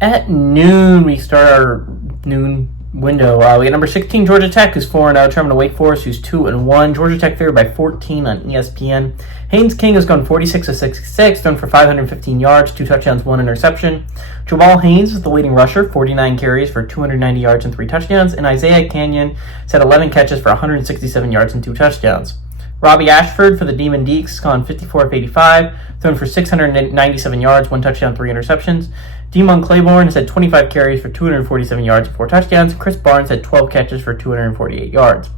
At noon, we start our noon window. We got number 16, Georgia Tech, who's 4-0. Traveling to Wake Forest, who's 2-1. Georgia Tech favored by 14 on ESPN. Haynes King has gone 46 of 66, thrown for 515 yards, 2 touchdowns, 1 interception. Jamal Haynes is the leading rusher, 49 carries for 290 yards and 3 touchdowns. And Isaiah Canyon has had 11 catches for 167 yards and 2 touchdowns. Robbie Ashford for the Demon Deacs has gone 54 of 85, thrown for 697 yards, 1 touchdown, 3 interceptions. Demon Claiborne has had 25 carries for 247 yards and 4 touchdowns. Chris Barnes had 12 catches for 248 yards.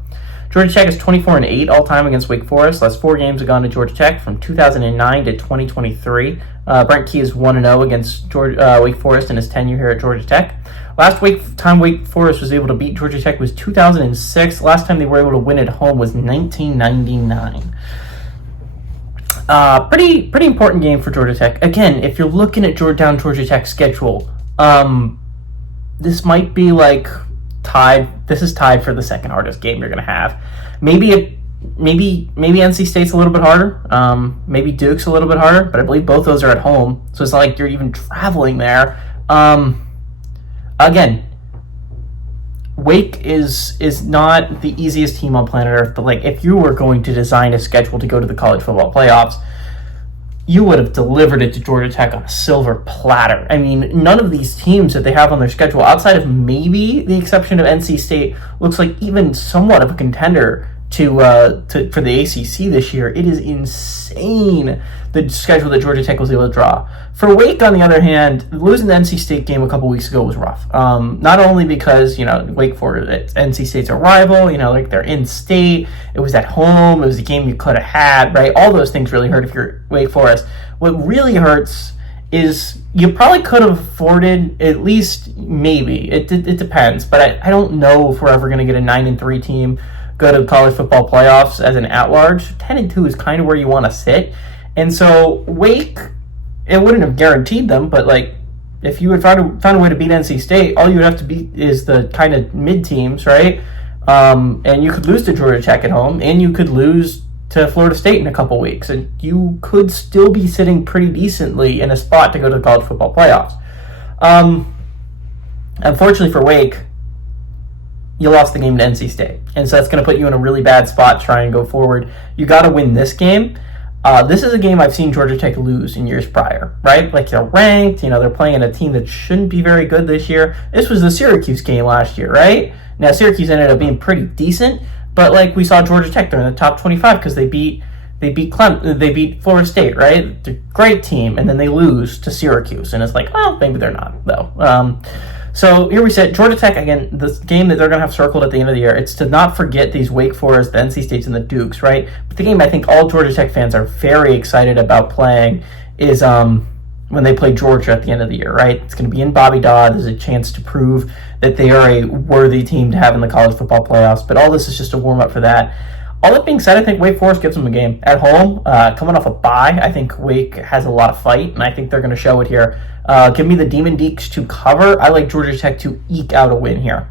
Georgia Tech is 24-8 all-time against Wake Forest. Last 4 games have gone to Georgia Tech from 2009 to 2023. Brent Key is 1-0 against Wake Forest in his tenure here at Georgia Tech. Last time Wake Forest was able to beat Georgia Tech was 2006. Last time they were able to win at home was 1999. Pretty important game for Georgia Tech. Again, if you're looking at Georgia Tech's schedule, this might be like tied. This is tied for the second hardest game you're going to have. Maybe NC State's a little bit harder. Maybe Duke's a little bit harder, but I believe both those are at home, so it's not like you're even traveling there. Again, Wake is not the easiest team on planet Earth, but like if you were going to design a schedule to go to the college football playoffs, you would have delivered it to Georgia Tech on a silver platter. I mean, none of these teams that they have on their schedule, outside of maybe the exception of NC State, looks like even somewhat of a contender for the ACC this year. It is insane, the schedule that Georgia Tech was able to draw. For Wake, on the other hand, losing the NC State game a couple weeks ago was rough. Not only because, Wake Forest, NC State's a rival, like they're in state, it was at home, it was a game you could have had, right? All those things really hurt if you're Wake Forest. What really hurts is you probably could have afforded, at least maybe, it depends, but I don't know if we're ever going to get a 9-3 team go to the college football playoffs as an at-large. 10-2 is kind of where you want to sit. And so Wake, it wouldn't have guaranteed them, but like if you had found a way to beat NC State, all you would have to beat is the kind of mid teams, right? And you could lose to Georgia Tech at home, and you could lose to Florida State in a couple weeks, and you could still be sitting pretty decently in a spot to go to the college football playoffs. Unfortunately for Wake, you lost the game to NC State. And so that's going to put you in a really bad spot trying to go forward. You got to win this game. This is a game I've seen Georgia Tech lose in years prior, right? Like they're ranked, they're playing a team that shouldn't be very good this year. This was the Syracuse game last year, right? Now Syracuse ended up being pretty decent, but like we saw Georgia Tech, they're in the top 25 because they beat Florida State, right? They're a great team, and then they lose to Syracuse, and it's like, well, maybe they're not, though. So here we sit. Georgia Tech, again, this game that they're going to have circled at the end of the year, it's to not forget these Wake Forest, the NC States, and the Dukes, right? But the game I think all Georgia Tech fans are very excited about playing is when they play Georgia at the end of the year, right? It's going to be in Bobby Dodd. There's a chance to prove that they are a worthy team to have in the college football playoffs. But all this is just a warm-up for that. All that being said, I think Wake Forest gives them a game. At home, coming off a bye, I think Wake has a lot of fight, and I think they're going to show it here. Give me the Demon Deacs to cover. I like Georgia Tech to eke out a win here.